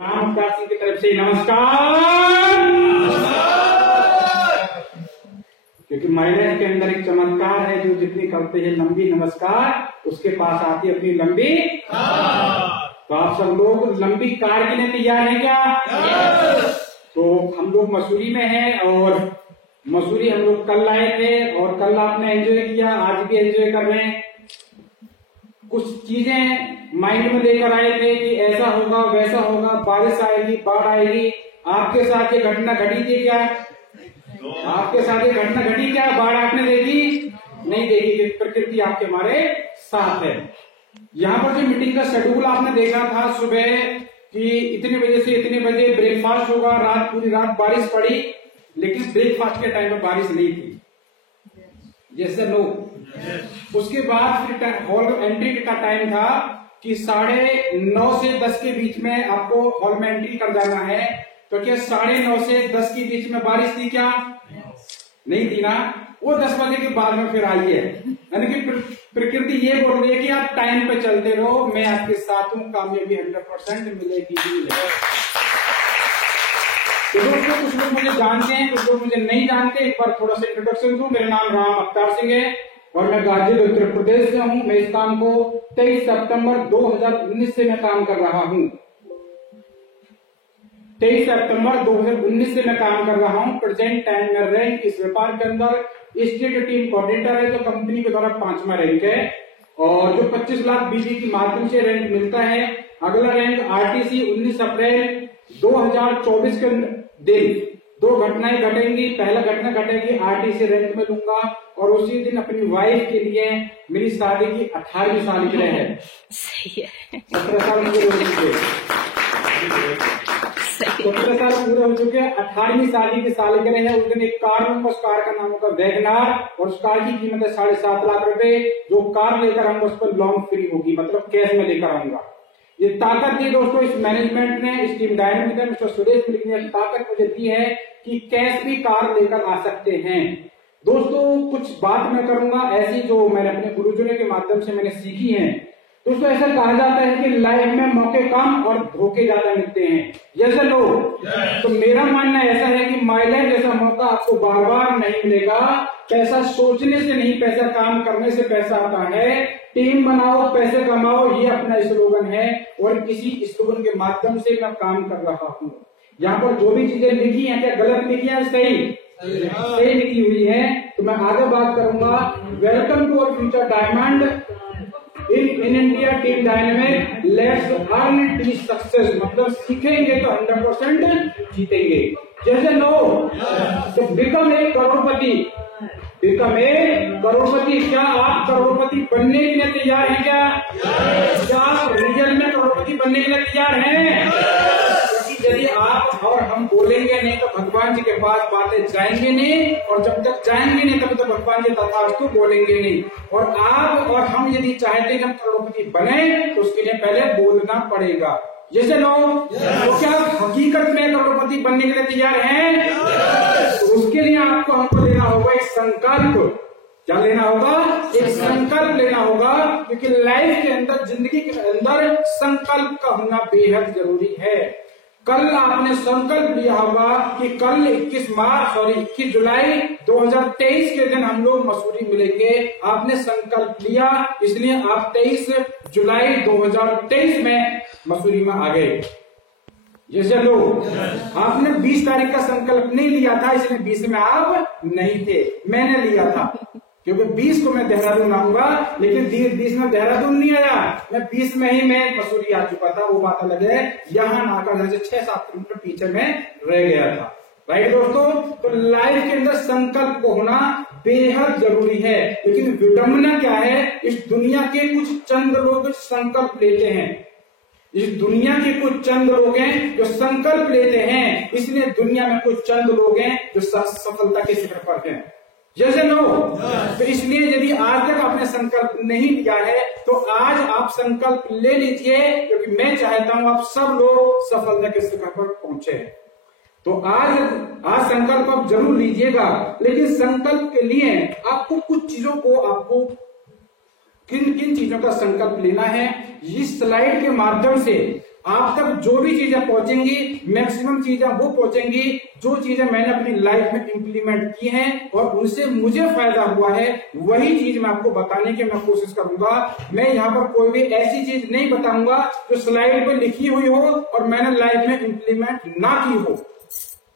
रामदास सिंह की तरफ से नमस्कार। क्योंकि महिला के अंदर एक चमत्कार है, जो जितनी करते हैं लंबी नमस्कार, उसके पास आती है अपनी लंबी। तो आप सब लोग लंबी कार के लिए तैयार हैं क्या? तो हम लोग मसूरी में हैं और मसूरी हम लोग कल आए थे और कल आपने एंजॉय किया, आज भी एंजॉय कर रहे हैं। कुछ चीजें माइंड में लेकर आए थे कि ऐसा होगा वैसा होगा, बारिश आएगी, बाढ़ आएगी। आपके साथ ये घटना घटी थी क्या? आपके साथ ये घटना घटी क्या? बाढ़ आपने देखी? नहीं देखी कि प्रकृति आपके हमारे साथ है। यहाँ पर जो मीटिंग का शेड्यूल आपने देखा था सुबह कि इतने बजे से इतने बजे ब्रेकफास्ट होगा, रात पूरी रात बारिश पड़ी, लेकिन ब्रेकफास्ट के टाइम में बारिश नहीं थी। जैसे लोग उसके बाद फिर हॉल एंट्री का टाइम था कि 9:30 से 10 के बीच में आपको हॉल में एंट्री कर जाना है। तो क्या 9:30 से 10 के बीच में बारिश थी क्या? नहीं थी ना। वो 10 बजे के बाद में फिर आई है। यानी कि प्रकृति ये बोल रही है कि आप टाइम पे चलते रहो, मैं आपके साथ हूँ, कामयाबी 100% मिलेगी ही मिलेगी। तो दोस्तों, कुछ लोग मुझे जानते हैं, कुछ लोग मुझे नहीं जानते। एक बार थोड़ा सा इंट्रोडक्शन दूं। मेरा नाम राम अवतार सिंह है और मैं गाजीपुर उत्तर प्रदेश से हूँ। मैं इस काम को 23 सितंबर 2019 से मैं काम कर रहा हूँ। 23 सितंबर 2019 से मैं काम कर रहा हूँ। प्रेजेंट टाइम में रैंक इस व्यापार के अंदर स्टेट टीम कोऑर्डिनेटर है, जो कंपनी के द्वारा 5वां रैंक है और जो 25 लाख बीबी के माध्यम से रैंक मिलता है। अगला रैंक आरटीसी 19 अप्रैल 2024 के दिन 2 घटनाएं घटेंगी। पहला घटना घटेगी आरटीसी रैंक में लूंगा और उसी दिन अपनी वाइफ के लिए मेरी शादी की 18वीं सालगिरह है। सही है। 17 साल पूरे हो चुके, 17 साल पूरे हो चुके, 18वीं शादी की सालगिरह है। उस दिन एक कार लूंगा, उस कार का नाम होगा वैगनार और उस कार की कीमत है 7.5 लाख रुपए। जो कार लेकर आऊंगा उस पर लोन फ्री होगी, मतलब कैश में लेकर आऊंगा। ये ताकत दी दोस्तों इस मैनेजमेंट ने, इस टीम डायनेमिक ने, मिस्टर सुरेश मिलिक ने ताकत मुझे दी है कि कैश भी कार लेकर आ सकते हैं। दोस्तों, कुछ बात मैं करूंगा ऐसी जो मैंने अपने गुरुजनों के माध्यम से मैंने सीखी है। दोस्तों, ऐसा कहा जाता है कि लाइफ में मौके कम और धोखे ज्यादा मिलते हैं। जैसे लोग तो मेरा मानना ऐसा है कि माई लाइफ जैसा मौका आपको बार बार नहीं मिलेगा। पैसा सोचने से नहीं, पैसा काम करने से पैसा आता है। टीम बनाओ, पैसे कमाओ, ये अपना स्लोगन है और इसी स्लोगन के माध्यम से मैं काम कर रहा हूँ। यहाँ पर जो भी चीजें लिखी हैं, क्या गलत लिखी है? सही लिखी हुई है। तो मैं आगे बात करूंगा। Welcome to our future diamond in India team dynamic, let's earn the success. मतलब सीखेंगे तो 100% जीतेंगे। जैसे लोग बिकम ए करोड़पति, क्या आप करोड़पति बनने के लिए तैयार हैं क्या? क्या आप रियल में करोड़पति बनने के लिए तैयार हैं? क्योंकि यदि आप और हम बोलेंगे नहीं तो भगवान जी के पास बातें जाएंगे नहीं, और जब तक जाएंगे नहीं तब तक भगवान जी तथास्तु बोलेंगे नहीं। और आप और हम यदि चाहते हैं हम करोड़पति बने तो उसके लिए पहले बोलना पड़ेगा। जैसे लोग तो क्या हकीकत में करोड़पति बनने के लिए तैयार हैं? तो उसके लिए आपको हमको लेना होगा एक संकल्प। क्या लेना होगा? एक संकल्प लेना होगा, क्योंकि लाइफ के अंदर, जिंदगी के अंदर संकल्प का होना बेहद जरूरी है। कल आपने संकल्प लिया होगा कि कल 21 जुलाई 2023 के दिन हम लोग मसूरी मिलेंगे। आपने संकल्प लिया, इसलिए आप 23 जुलाई 2023 में मसूरी में आ गए। जैसे लोग आपने 20 तारीख का संकल्प नहीं लिया था, इसलिए 20 में आप नहीं थे। मैंने लिया था क्योंकि 20 को मैं देहरादून आऊंगा, लेकिन 20 में देहरादून नहीं आया। मैं 20 में ही मैं मसूरी आ चुका था। वो बात अलग है। यहाँ आकर 6-7 किलोमीटर पीछे में रह गया था। राइट दोस्तों, तो लाइफ के अंदर संकल्प को होना बेहद जरूरी है। लेकिन विडंबना क्या है? इस दुनिया के कुछ चंद लोग संकल्प लेते हैं। इस दुनिया के कुछ चंद लोग हैं जो संकल्प लेते हैं, इसलिए दुनिया में कुछ चंद लोग हैं जो सफलता के शिखर पर हैं। जैसे लोग तो इसलिए यदि आज तक आपने संकल्प नहीं लिया है तो आज आप संकल्प ले लीजिए, क्योंकि मैं चाहता हूं आप सब लोग सफलता के शिखर पर पहुंचे। तो आज संकल्प आप जरूर लीजिएगा, लेकिन संकल्प के लिए आपको कुछ चीजों को, आपको किन किन चीजों का संकल्प लेना है, इस स्लाइड के माध्यम से आप तक जो भी चीजें पहुंचेंगी, मैक्सिमम चीजें वो पहुंचेंगी जो चीजें मैंने अपनी लाइफ में इंप्लीमेंट की हैं और उनसे मुझे फायदा हुआ है, वही चीज मैं आपको बताने की मैं कोशिश करूंगा। मैं यहाँ पर कोई भी ऐसी चीज नहीं बताऊंगा जो स्लाइड पे लिखी हुई हो और मैंने लाइफ में इंप्लीमेंट ना की हो।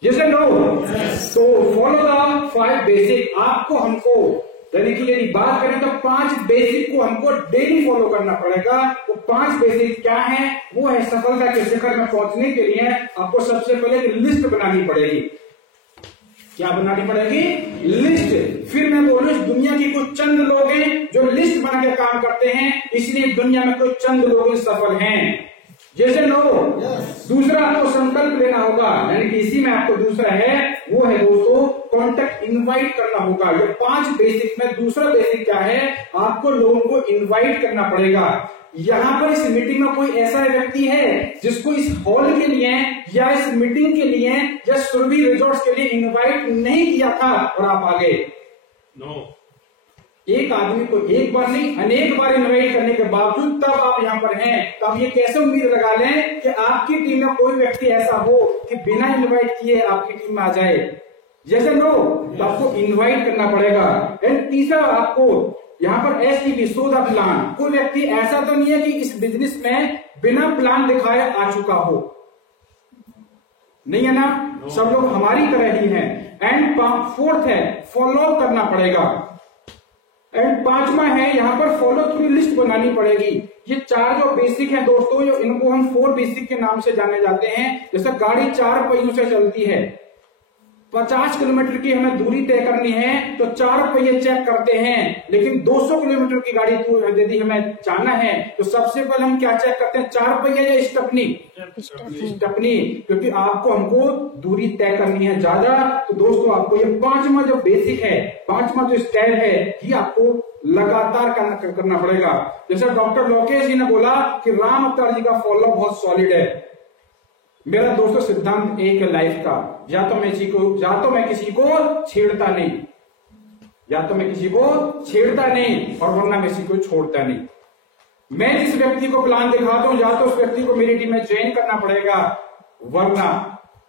जैसे नो तो फॉलो द 5 बेसिक, आपको हमको यानी कि यदि बात करें तो 5 बेसिक को हमको डेली फॉलो करना पड़ेगा। वो 5 बेसिक क्या है? वो है सफलता के शिखर में पहुंचने के लिए आपको सबसे पहले एक लिस्ट बनानी पड़ेगी। क्या बनानी पड़ेगी? लिस्ट। फिर मैं बोलूं इस दुनिया की कुछ चंद लोग हैं जो लिस्ट बना के काम करते हैं, इसलिए दुनिया में कुछ चंद लोग सफल हैं। जैसे नो दूसरा आपको संकल्प लेना होगा, यानी कि इसी में आपको दूसरा है वो है दोस्तों कॉन्टेक्ट इनवाइट करना होगा। ये 5 बेसिक में दूसरा बेसिक क्या है? आपको लोगों को इनवाइट करना पड़ेगा। यहाँ पर इस मीटिंग में कोई ऐसा व्यक्ति है जिसको इस हॉल के लिए या इस मीटिंग के लिए या सुरभि रिजॉर्ट्स के लिए इनवाइट नहीं किया था और आप आ गए? नो। एक आदमी को एक बार नहीं अनेक बार इनवाइट करने के बावजूद तब आप यहाँ पर हैं, तो आप ये कैसे उम्मीद लगा लें कि आपकी टीम में कोई व्यक्ति ऐसा हो कि बिना इनवाइट किए आपकी टीम में आ जाए? जैसे नो तो आपको इनवाइट करना पड़ेगा। एंड तीसरा आपको यहाँ पर STP शो द प्लान। कोई व्यक्ति ऐसा तो नहीं है कि इस बिजनेस में बिना प्लान दिखाए आ चुका हो, नहीं है ना? सब लोग हमारी तरह ही हैं। एंड 4th है फॉलो करना पड़ेगा। एंड 5वां है यहाँ पर फॉलो थ्रू लिस्ट बनानी पड़ेगी। ये 4 जो बेसिक है दोस्तों, इनको हम 4 बेसिक के नाम से जाने जाते हैं। जैसे गाड़ी 4 पहियों से चलती है, 50 किलोमीटर की हमें दूरी तय करनी है तो 4 पहिए चेक करते हैं, लेकिन 200 किलोमीटर की गाड़ी यदि हमें जाना है तो सबसे पहले हम क्या चेक करते हैं? 4 पहिया या स्टेपनी? स्टेपनी, क्योंकि आपको हमको दूरी तय करनी है ज्यादा। तो दोस्तों आपको ये 5वां जो बेसिक है, 5वां जो स्टेप है, ये आपको लगातार करना पड़ेगा। जैसे डॉक्टर लोकेश जी ने बोला कि राम अवतार जी का फॉलो बहुत सॉलिड है। मेरा दोस्तों सिद्धांत एक है लाइफ का, या तो मैं किसी को छेड़ता नहीं, और वरना मैं किसी को छोड़ता नहीं। मैं जिस व्यक्ति को प्लान दिखाता हूं या तो उस व्यक्ति को मेरी टीम में ज्वाइन करना पड़ेगा, वरना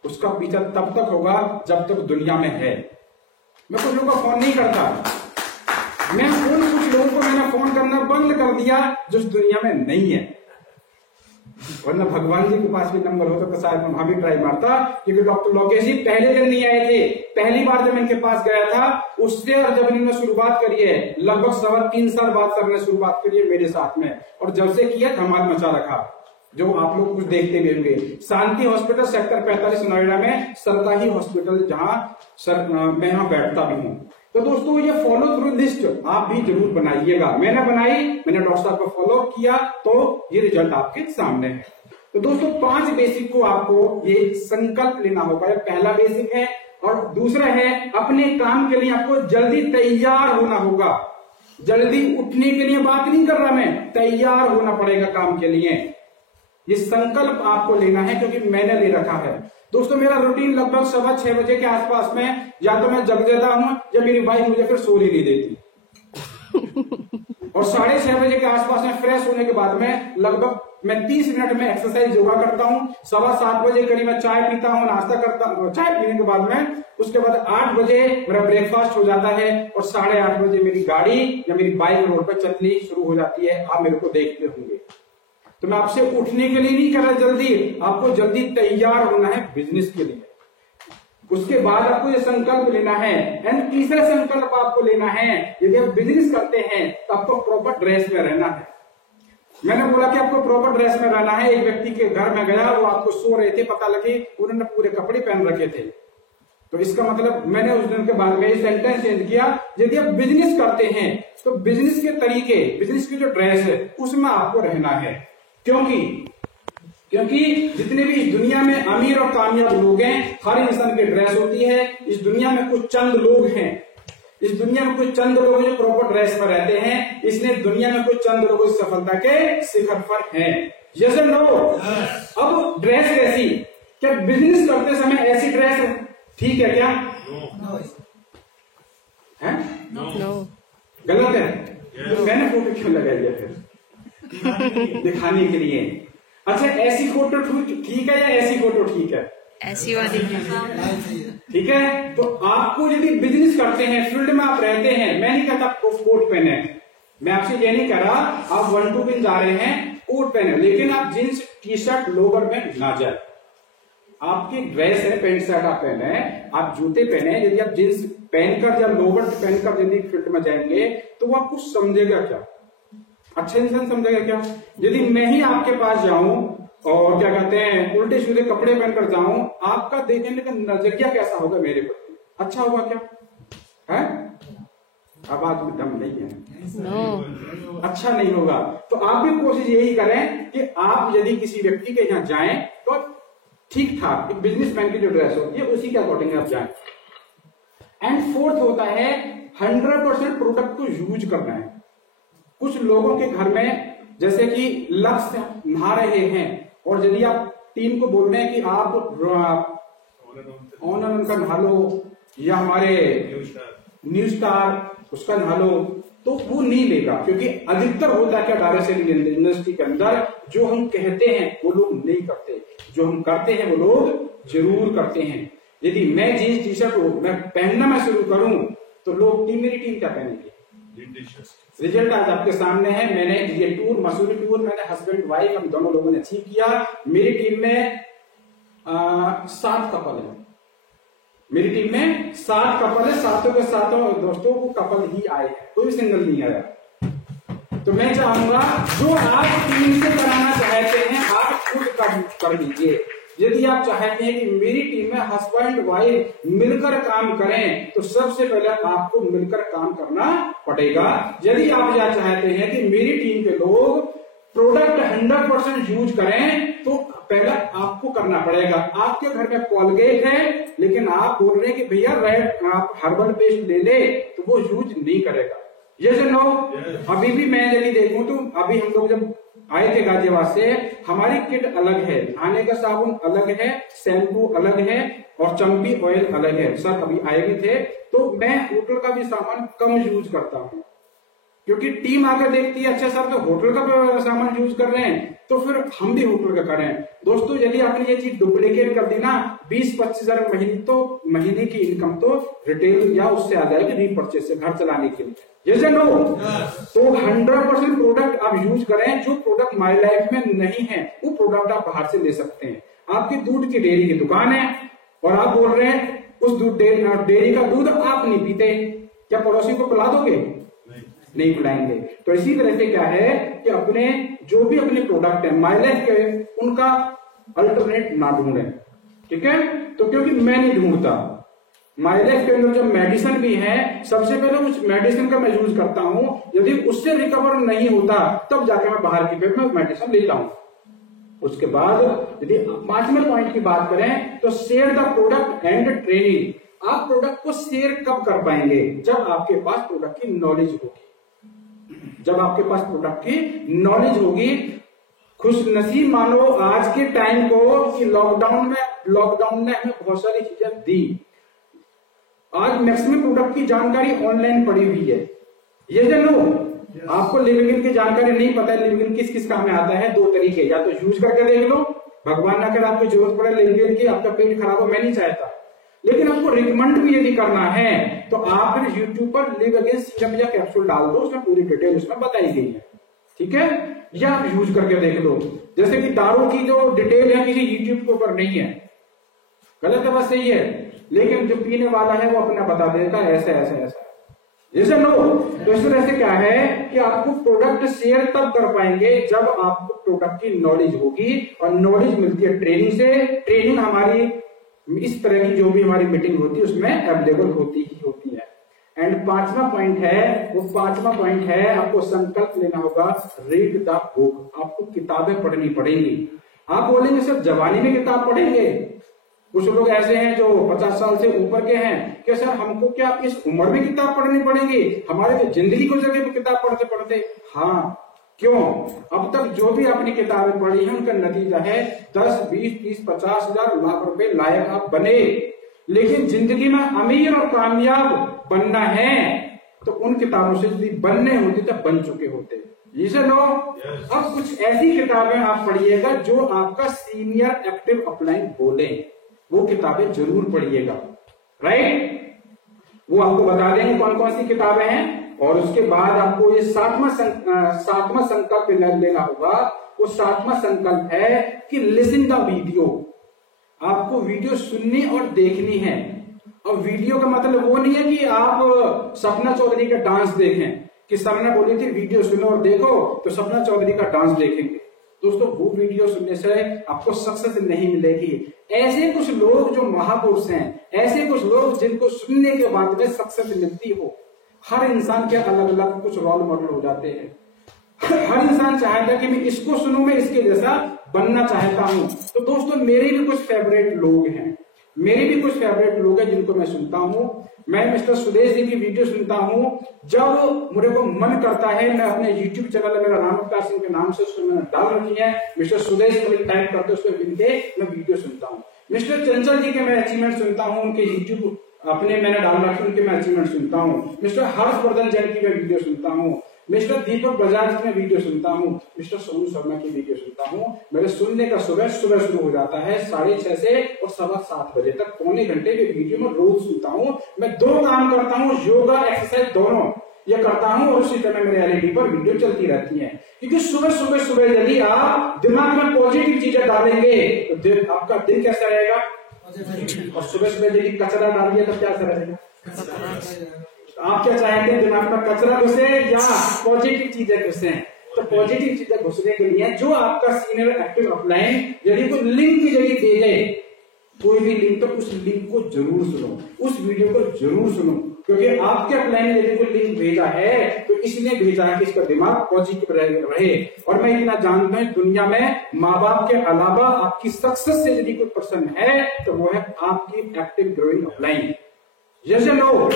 उसका पीछा तब तक होगा जब तक दुनिया में है। मैं कुछ लोगों का फोन नहीं करता, कुछ लोगों को मैंने फोन करना बंद कर दिया जो इस दुनिया में नहीं है, वरना भगवान जी के पास भी नंबर होता तो शायद मैं वहां भी ट्राई मारता। क्योंकि डॉक्टर लोकेश जी पहले दिन नहीं आए थे, पहली बार जब इनके पास गया था उससे, और जब इन्होंने शुरुआत करी है लगभग 3.25 साल बाद सर ने शुरुआत करी है मेरे साथ में, और जब से किया धमाल मचा रखा, जो आप लोग कुछ देखते भी होंगे। शांति हॉस्पिटल सेक्टर 45 नोएडा में, सरकारी हॉस्पिटल जहां मैं यहाँ बैठता भी हूँ। तो दोस्तों ये फॉलो थ्रू लिस्ट आप भी जरूर बनाइएगा। मैंने डॉक्टर साहब को फॉलो किया तो ये रिजल्ट आपके सामने है। तो दोस्तों 5 बेसिक को आपको ये संकल्प लेना होगा, ये पहला बेसिक है। और दूसरा है अपने काम के लिए आपको जल्दी तैयार होना होगा। जल्दी उठने के लिए बात नहीं कर रहा मैं, तैयार होना पड़ेगा काम के लिए। ये संकल्प आपको लेना है क्योंकि मैंने ले रखा है। दोस्तों मेरा रूटीन लगभग 6:15 बजे के आसपास में या तो मैं जग जाता हूं या मेरी वाइफ मुझे फिर सोने नहीं देती और 6:30 बजे के आसपास में फ्रेश होने के बाद में लगभग मैं 30 मिनट में एक्सरसाइज योगा करता हूं। 7:15 बजे करीब मैं चाय पीता हूं, नाश्ता करता हूं। चाय पीने के बाद में उसके बाद 8 बजे मेरा ब्रेकफास्ट हो जाता है और 8:30 बजे मेरी गाड़ी या मेरी बाइक रोड पर चलनी शुरू हो जाती है। आप मेरे को देखते होंगे। तो मैं आपसे उठने के लिए नहीं कह रहा जल्दी, आपको जल्दी तैयार होना है बिजनेस के लिए। उसके बाद आपको ये संकल्प लेना है। एंड तीसरा संकल्प आपको लेना है, यदि आप बिजनेस करते हैं तो आपको प्रॉपर ड्रेस में रहना है। मैंने बोला कि आपको प्रॉपर ड्रेस में रहना है। एक व्यक्ति के घर में गया, वो आपको सो रहे थे, पता लगे उन्होंने पूरे कपड़े पहन रखे थे। तो इसका मतलब मैंने उस दिन के बाद में सेंटेंस चेंज किया, यदि आप बिजनेस करते हैं तो बिजनेस के तरीके, बिजनेस की जो ड्रेस है उसमें आपको रहना है। क्योंकि जितने भी इस दुनिया में अमीर और कामयाब लोग हैं, हर इंसान की ड्रेस होती है। इस दुनिया में कुछ चंद लोग हैं, जो प्रॉपर ड्रेस पर रहते हैं, इसलिए दुनिया में कुछ चंद लोग इस सफलता के शिखर पर हैं। जैसे नो अब ड्रेस कैसी, क्या बिजनेस करते समय ऐसी ड्रेस ठीक है क्या? नो। गलत है। तो मैंने फोटो क्यों लगाई है फिर? दिखाने के लिए। अच्छा, ऐसी फोटो ठीक है या ऐसी फोटो ठीक है? ऐसी वाली ठीक है। तो आपको यदि बिजनेस करते हैं, फील्ड में आप रहते हैं, मैं नहीं कहता आपको कोट पहने, मैं आपसे ये नहीं कह रहा आप 1 2 दिन जा रहे हैं कोट पहने, लेकिन आप जींस टी शर्ट लोवर में ना जाए। आपकी ड्रेस है, पैंट शर्ट आप पहने, आप जूते पहने, यदि आप जींस पहनकर या लोवर पहनकर यदि फील्ड में जाएंगे तो वो आपको समझेगा क्या? अच्छा इंसान समझेगा क्या? यदि मैं ही आपके पास जाऊं और क्या कहते हैं उल्टे सीधे कपड़े पहनकर जाऊं, आपका देखने का नजरिया कैसा होगा मेरे प्रति? अच्छा होगा क्या? है? अब आज में दम नहीं है। नो, अच्छा नहीं होगा। तो आप भी कोशिश यही करें कि आप यदि किसी व्यक्ति के यहाँ जाएं तो ठीक ठाक एक बिजनेसमैन की जो ड्रेस होती है उसी के अकॉर्डिंग आप जाएं। एंड फोर्थ होता है 100% प्रोडक्ट को यूज करना है। कुछ लोगों के घर में जैसे कि लक्ष्य नहा रहे हैं और यदि आप टीम को बोल रहे हैं कि आप ऑनर का नहा लो या हमारे न्यू स्टार उसका नहा लो, तो वो नहीं लेगा, क्योंकि अधिकतर होता है क्या डायरेक्ट सेलिंग इंडस्ट्री के अंदर जो हम कहते हैं वो लोग नहीं करते, जो हम करते हैं वो लोग जरूर करते हैं। यदि मैं जींस टी शर्ट मैं पहनना मैं शुरू करूं तो लोग मेरी टीम क्या पहनेगी? रिजल्ट आज आपके सामने है। मैंने ये टूर मसूरी टूर मैंने हस्बैंड वाइफ हम दोनों लोगों ने अचीव किया। मेरी टीम में 7 कपल है। मेरी टीम में 7 कपल है, 7 के 7 दोस्तों को कपल ही आए हैं, कोई सिंगल नहीं आया। तो मैं चाहूंगा जो आप टीम से कराना चाहते हैं आप खुद कर लीजिए। यदि आप चाहते हैं कि मेरी टीम में हस्बैंड वाइफ मिलकर काम करें तो सबसे पहले आपको मिलकर काम करना पड़ेगा। यदि आप यह चाहते हैं कि मेरी टीम के लोग प्रोडक्ट 100% यूज करें तो पहले आपको करना पड़ेगा। आपके घर में कोलगेट है लेकिन आप बोल रहे हैं कि भैया रेड आप हर्बल पेस्ट ले ले, तो वो यूज नहीं करेगा। ये जो लोग अभी भी मैं यदि देखूं तो अभी हम लोग जब आए थे गाजियाबाद से, हमारी किट अलग है, नहाने का साबुन अलग है, शैम्पू अलग है और चम्पी ऑयल अलग है। सर अभी आए भी थे। तो मैं होटल का भी सामान कम यूज करता हूँ क्योंकि टीम आकर देखती है अच्छा सर तो होटल का सामान यूज कर रहे हैं तो फिर हम भी होटल का करें। दोस्तों यदि आपने ये चीज डुप्लीकेट कर दी ना 20-25 हजार महीने की इनकम तो रिटेल या उससे आ जाएगी रीपरचेज से घर चलाने के लिए। जैसे नो तो 100% प्रोडक्ट आप यूज करें। जो प्रोडक्ट माई लाइफ में नहीं है वो प्रोडक्ट आप बाहर से ले सकते हैं। आपकी दूध की डेयरी की दुकान है और आप बोल रहे हैं उस डेयरी का दूध आप नहीं पीते, क्या पड़ोसी को पिला दोगे? नहीं पिलाएंगे। तो इसी तरह से क्या है कि अपने जो भी अपने प्रोडक्ट है माई लाइफ के उनका अल्टरनेट ना ढूंढें, ठीक है? तो क्योंकि मैं नहीं ढूंढता, माई लाइफ के अंदर जो मेडिसिन भी है सबसे पहले उस मेडिसिन का मैं यूज करता हूं। यदि उससे रिकवर नहीं होता तब जाकर मैं बाहर की पे मेडिसिन लेता हूं। उसके बाद यदि 5वें पॉइंट की बात करें तो share the product and training. आप प्रोडक्ट को शेयर कब कर पाएंगे? जब आपके पास प्रोडक्ट की नॉलेज होगी। जब आपके पास प्रोडक्ट की नॉलेज होगी। खुशनसीब मानो आज के टाइम को कि लॉकडाउन ने हमें बहुत सारी चीजें दी। आज मैक्सिमम प्रोडक्ट की जानकारी ऑनलाइन पड़ी हुई है। ये जानो आपको लिविंग की जानकारी नहीं पता है लिविंग किस किस काम में आता है। 2 तरीके, या तो यूज करके देख लो, भगवान ना करे आपको जरूरत पड़े लिविंग की, आपका पेट खराब हो, मैं नहीं चाहता, लेकिन आपको रिकमेंड भी यदि करना है तो आप फिर यूट्यूब पर लिव अगेन सीरम या कैप्सूल डाल दो, उसमें पूरी डिटेल उसमें बताई गई है, ठीक है? या आप यूज करके देख लो। जैसे कि दारू की जो डिटेल है किसी यूट्यूब के ऊपर नहीं है, गलत है बस सही है, लेकिन जो पीने वाला है वो अपना बता देता है ऐसा ऐसा ऐसा। जैसे लो तो इस तरह से क्या है कि आपको प्रोडक्ट शेयर तब कर पाएंगे जब आपको प्रोडक्ट की नॉलेज होगी, और नॉलेज मिलती है ट्रेनिंग से। ट्रेनिंग हमारी इस तरह की जो भी हमारी मीटिंग होती है उसमें अवेलेबल होती ही होती है। एंड 5वां पॉइंट है, वो 5वां पॉइंट है आपको संकल्प लेना होगा, रीड द बुक। आपको किताबें पढ़नी पड़ेंगी। आप बोलेंगे सर जवानी में किताब पढ़ेंगे? कुछ लोग ऐसे हैं जो 50 साल से ऊपर के हैं कि सर हमको क्या इस उम्र में किताब पढ़नी पड़ेगी? हमारे जिंदगी गुजर गई किताब पढ़ते पढ़ते। हाँ, क्यों? अब तक जो भी आपने किताबें पढ़ी हैं उनका नतीजा है 10, 20, 30, 50 हजार लाख रुपए लायक आप बने। लेकिन जिंदगी में अमीर और कामयाब बनना है तो उन किताबों से यदि बनने होते तो बन चुके होते। जिसे लो अब कुछ ऐसी किताबें आप पढ़िएगा जो आपका सीनियर एक्टिव अपलाइन बोले, वो किताबें जरूर पढ़िएगा, राइट। वो आपको बता देंगे कौन कौन सी किताबें हैं। और उसके बाद आपको ये सातवां संकल्प लेना होगा। वो सातवां संकल्प है कि लिसन द वीडियो। आपको वीडियो सुननी और देखनी है। और वीडियो का मतलब वो नहीं है कि आप सपना चौधरी का डांस देखें, कि सपना बोली थी वीडियो सुनो और देखो तो सपना चौधरी का डांस देखेंगे। दोस्तों वो वीडियो सुनने से आपको सक्सेस नहीं मिलेगी। ऐसे कुछ लोग जो महापुरुष हैं, ऐसे कुछ लोग जिनको सुनने के बाद में सक्सेस मिलती हो। हर इंसान के अलग अलग कुछ रोल मॉडल हो जाते हैं। हर इंसान चाहता है कि मैं इसको सुनूं, मैं इसके जैसा बनना चाहता हूं। तो दोस्तों मेरे भी कुछ फेवरेट लोग हैं, मेरे भी कुछ फेवरेट लोग हैं जिनको मैं सुनता हूं। मैं मिस्टर सुदेश जी की वीडियो सुनता हूं। जब मुझे को मन करता है, मैं अपने यूट्यूब चैनल मेरा राम अवतार सिंह के नाम से उसमें मैंने डाल रखी है, मिस्टर सुदेश मुझे टाइप करते उसको विन के मैं वीडियो सुनता हूँ। मिस्टर चंचल जी के मैं अचीवमेंट सुनता हूँ, उनके यूट्यूब अपने मैंने डाल रखे उनके मैं अचीवमेंट सुनता हूँ। मिस्टर हर्षवर्धन जैन की मैं वीडियो सुनता हूँ। मिस्टर दीपक बजाज की मैं वीडियो सुनता हूँ। मिस्टर सोनू शर्मा की वीडियो सुनता हूँ। मेरे सुनने का सुबह शुरू हो जाता है 6:30 से और 7:15 बजे तक, पौने घंटे की वीडियो में रोज सुनता हूँ। मैं 2 काम करता हूँ, योगा एक्सरसाइज दोनों ये करता हूँ और उसी तरह मेरे एलईडी पर वीडियो चलती रहती है। क्योंकि सुबह यदि आप दिमाग में पॉजिटिव चीजें डालेंगे तो आपका दिन कैसा रहेगा। और सुबह यदि कचरा डालिए तो क्या रहेगा। आप क्या चाहते हैं, दिमाग में कचरा घुसे या पॉजिटिव चीजें घुसे। तो पॉजिटिव चीजें घुसने के लिए जो आपका सीनियर एक्टिव अपलाइन यदि कोई लिंक की जगह दे दे, कोई भी लिंक, तो उस लिंक को जरूर सुनो, उस वीडियो को जरूर सुनो। क्योंकि आपके अपलाइन ने यदि कोई लिंक भेजा है तो इसलिए भेजा है कि इसका दिमाग पॉजिटिव रहे। और मैं इतना जानता हूं दुनिया में माँ बाप के अलावा आपकी सक्सेस से यदि कोई पर्सन है तो वो है आपकी एक्टिव ग्रोइंग अपलाइन। जैसे लोग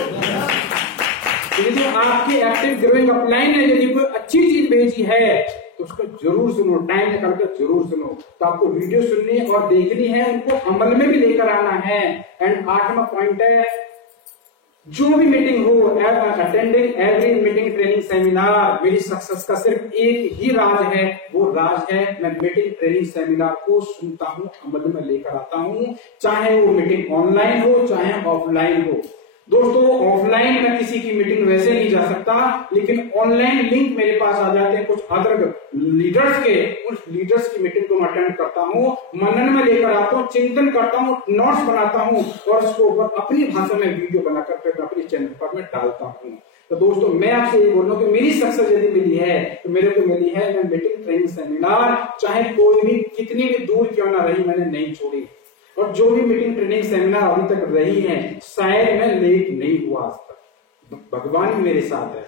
यदि आपकी एक्टिव ग्रोइंग अपलाइन ने यदि कोई अच्छी चीज भेजी है तो उसको जरूर सुनो, टाइम निकाल कर जरूर सुनो। तो आपको वीडियो सुननी और देखनी है, उनको अमल में भी लेकर आना है। एंड 8वां पॉइंट है, जो भी मीटिंग हो, attending every meeting training seminar. मेरी सक्सेस का सिर्फ एक ही राज है, वो राज है मैं मीटिंग ट्रेनिंग सेमिनार को सुनता हूं, अमल में लेकर आता हूं, चाहे वो मीटिंग ऑनलाइन हो चाहे ऑफलाइन हो। दोस्तों ऑफलाइन में किसी की मीटिंग वैसे नहीं जा सकता, लेकिन ऑनलाइन लिंक मेरे पास आ जाते हैं कुछ अदर लीडर्स के, उस लीडर्स की मीटिंग को मैं अटेंड करता हूँ, मनन में लेकर आता हूँ, चिंतन करता हूँ, नोट्स बनाता हूँ और उसको अपनी भाषा में वीडियो बनाकर फिर अपने चैनल पर मैं डालता हूँ। तो दोस्तों मैं आपसे ये बोल रहा हूँ कि मेरी सक्सेस यदि मिली है तो मेरे को मिली है मैं मीटिंग ट्रेनिंग सेमिनार, चाहे कोई भी कितनी भी दूर क्यों ना रही, मैंने नहीं छोड़ी। और जो भी मीटिंग ट्रेनिंग सेमिनार अभी तक रही है शायद मैं लेट नहीं हुआ आज तक, भगवान मेरे साथ है।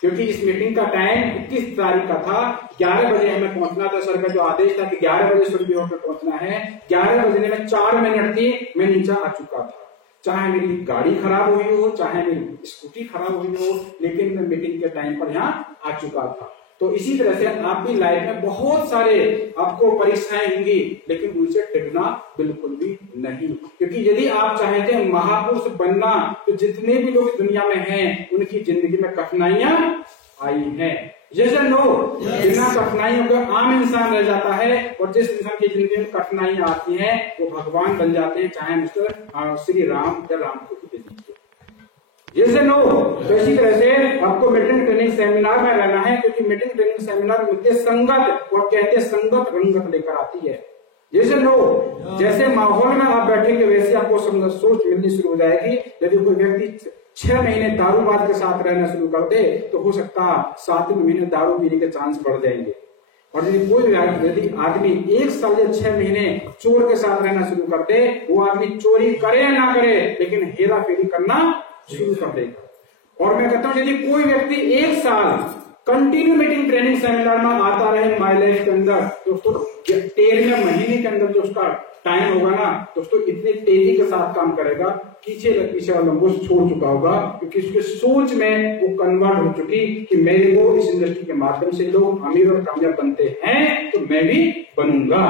क्योंकि इस मीटिंग का टाइम 21 तारीख का था, 11 बजे हमें पहुंचना था। सर का जो आदेश था कि 11 बजे सूर्य होटल पहुंचना है, 11 बजने में 4 मिनट थी, मैं नीचे आ चुका था। चाहे मेरी गाड़ी खराब हुई हो, चाहे मेरी स्कूटी खराब हुई हो, लेकिन मैं मीटिंग के टाइम पर यहाँ आ चुका था। तो इसी तरह से आप भी लाइफ में बहुत सारे आपको परीक्षाएं होंगी, लेकिन उनसे टिकना बिल्कुल भी नहीं। क्योंकि यदि आप चाहते हैं महापुरुष बनना तो जितने भी लोग दुनिया में हैं उनकी जिंदगी में कठिनाइयां आई हैं। जैसे लोग बिना कठिनाइयों का आम इंसान रह जाता है और जिस इंसान की जिंदगी में कठिनाइयां आती हैं वो भगवान बन जाते हैं, चाहे मिस्टर श्री राम या राम को जैसे नो। तो इसी तरह से आपको मीटिंग ट्रेनिंग सेमिनार में रहना है, क्योंकि मीटिंग ट्रेनिंग सेमिनार में संगत और कहते संगत रंगत लेकर आती है। जैसे लो जैसे माहौल में आप बैठेंगे वैसे आपको सोच मिलनी शुरू हो जाएगी। यदि कोई व्यक्ति 6 महीने दारूबाज के साथ रहना शुरू कर दे तो हो सकता 7वें महीने दारू पीने के चांस बढ़ जाएंगे। और यदि आदमी 1 साल या 6 महीने चोर के साथ रहना शुरू कर दे, वो आदमी चोरी करे या ना करे लेकिन हेरा फेरी करना शुरू कर देगा। और मैं कहता हूं यदि कोई व्यक्ति 1 साल कंटिन्यू मीटिंग ट्रेनिंग सेमिनार में आता रहे माई लाइफ के अंदर, दोस्तों 13वें महीने के अंदर जो उसका टाइम होगा ना दोस्तों, इतनी तेजी के साथ काम करेगा, पीछे वाला वो छोड़ चुका होगा, क्योंकि उसके सोच में वो कन्वर्ट हो चुकी कि मेरे को इस इंडस्ट्री के माध्यम से लोग अमीर और कामयाब बनते हैं तो मैं भी बनूंगा।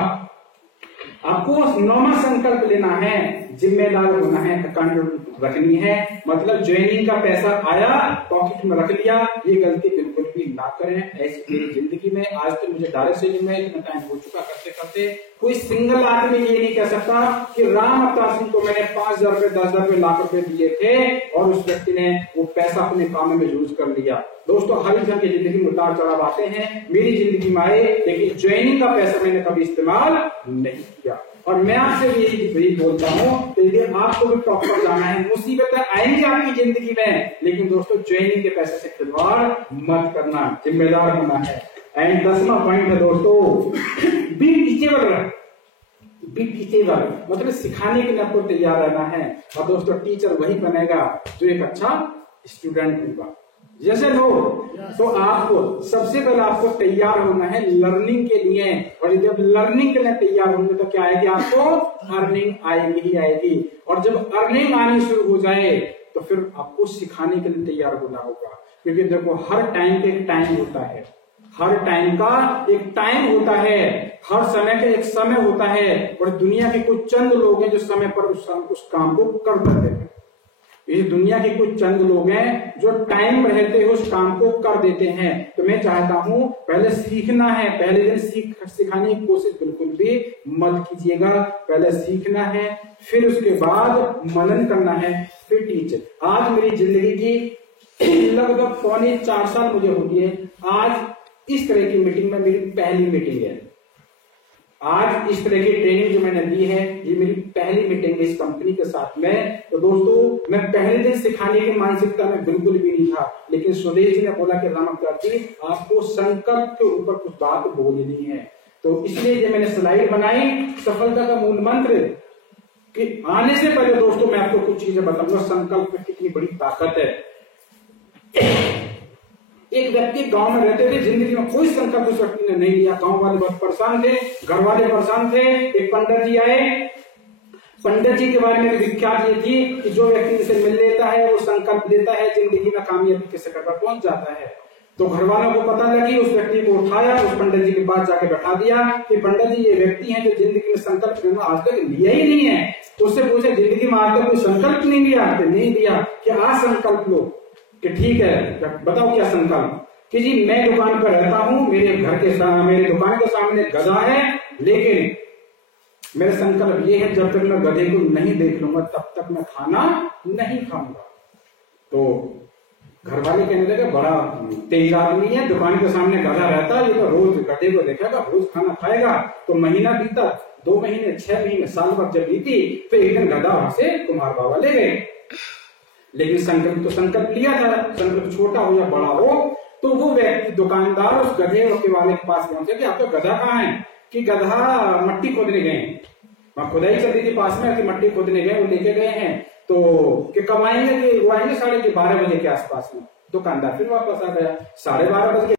आपको 9वां संकल्प लेना है, जिम्मेदार होना है, अकाउंट रखनी है। मतलब ज्वाइनिंग का पैसा आया पॉकेट में रख लिया, ये गलती बिल्कुल भी ना करें। ऐसी मेरी जिंदगी में आज तो मुझे डायरेक्ट सेलिंग में इतना टाइम हो चुका करते करते, कोई सिंगल आदमी ये नहीं कह सकता कि राम अवतार सिंह को मैंने 5,000 रुपए 10,000 रुपए लाख रुपए दिए थे और उस व्यक्ति ने वो पैसा अपने काम में यूज कर लिया। दोस्तों, हर इंसान की जिंदगी में उतार चढ़ाव आते हैं, मेरी जिंदगी में आए, लेकिन ज्वाइनिंग का पैसा मैंने कभी इस्तेमाल नहीं किया। और मैं आपसे यही बोलता हूँ कि यदि आपको भी टॉप पर जाना है, मुसीबतें आएंगी आपकी जिंदगी में, लेकिन दोस्तों ज्वाइनिंग के पैसे से खिलवाड़ मत करना, जिम्मेदार होना है। एंड 10वां पॉइंट है दोस्तों, बी टीचेबल। बी टीचेबल मतलब सिखाने के लिए आपको तैयार रहना है। और दोस्तों, टीचर वही बनेगा जो एक अच्छा स्टूडेंट होगा। जैसे लो, तो आपको सबसे पहले आपको तैयार होना है लर्निंग के लिए, और जब लर्निंग के लिए तैयार होंगे तो क्या आएगी, आपको अर्निंग आएगी ही आएगी। और जब अर्निंग आनी शुरू हो जाए तो फिर आपको सिखाने के लिए तैयार होना होगा। क्योंकि देखो, हर टाइम का एक टाइम होता है, हर टाइम का एक टाइम होता है, हर समय का एक समय होता है। और दुनिया के कुछ चंद लोग हैं जो समय पर उस काम को कर देते हैं। इस दुनिया के कुछ चंद लोग हैं जो टाइम रहते हुए उस काम को कर देते हैं। तो मैं चाहता हूं, पहले सीखना है, पहले दिन सिखाने की कोशिश बिल्कुल भी मत कीजिएगा। पहले सीखना है, फिर उसके बाद मनन करना है, फिर टीचर। आज मेरी जिंदगी की लगभग 3.25 साल मुझे हो गए। आज इस तरह की मीटिंग में मेरी पहली मीटिंग है। आज इस तरह की ट्रेनिंग जो मैंने दी है, ये मेरी पहली मीटिंग है इस कंपनी के साथ में। तो दोस्तों, मैं पहले दिन सिखाने की मानसिकता में बिल्कुल भी नहीं था, लेकिन सुदेश जी ने बोला कि राम अवतार जी, आपको संकल्प के ऊपर कुछ बात बोलनी है। तो इसलिए ये मैंने स्लाइड बनाई, सफलता का मूल मंत्र। कि आने से पहले दोस्तों मैं आपको कुछ चीजें बताऊंगा, संकल्प में कितनी बड़ी ताकत है। एक व्यक्ति गांव में रहते थे, जिंदगी में कोई संकल्प उस व्यक्ति ने नहीं लिया। गांव वाले बहुत परेशान थे, घर वाले परेशान थे। एक पंडित जी आए। पंडित जी के बारे में विख्यात ये थी कि जो व्यक्ति इनसे मिल लेता है, वो संकल्प लेता है, जिंदगी में कामयाबी के शिखर पर पहुंच जाता है। तो घर वालों को पता लगी, उस व्यक्ति को उठाया, उस पंडित जी के पास जाके बैठा दिया कि पंडित जी, ये व्यक्ति हैं जो जिंदगी में संकल्प लेना आज तक लिया ही नहीं है। तो उससे पूछे, जिंदगी में आज तक कोई संकल्प नहीं लिया? नहीं लिया। कि आज संकल्प लो। कि ठीक है, बताओ क्या संकल्प? कि जी, मैं दुकान पर रहता हूं, मेरे दुकान के सामने गधा है, लेकिन मेरा संकल्प ये है, जब तक मैं गधे को नहीं देख लूंगा तब तक मैं खाना नहीं खाऊंगा। तो घर वाले कहने लगे, बड़ा तेज आदमी है, दुकान के सामने गधा रहता है, ये तो रोज गधे को देखेगा, रोज खाना खाएगा। तो महीना बीता, 2 महीने, 6 महीने, साल भर जब बीती, तो एक दिन गधा वहां से कुम्हार बाबा ले गए। लेकिन संकल्प तो संकल्प लिया था, संकल्प छोटा हो या बड़ा हो। तो वो व्यक्ति, दुकानदार, उस गधे के वाले के पास पहुंचे कि आपका गधा कहाँ है? कि गधा मट्टी खोदने गए, वहां खुदाई चल रही थी पास में, कि मट्टी खोदने गए, वो लेके गए हैं। तो कि कब आएंगे? कि वो आएंगे 12:30 बजे के आसपास में। दुकानदार फिर वापस आ गया। 12:30 बजे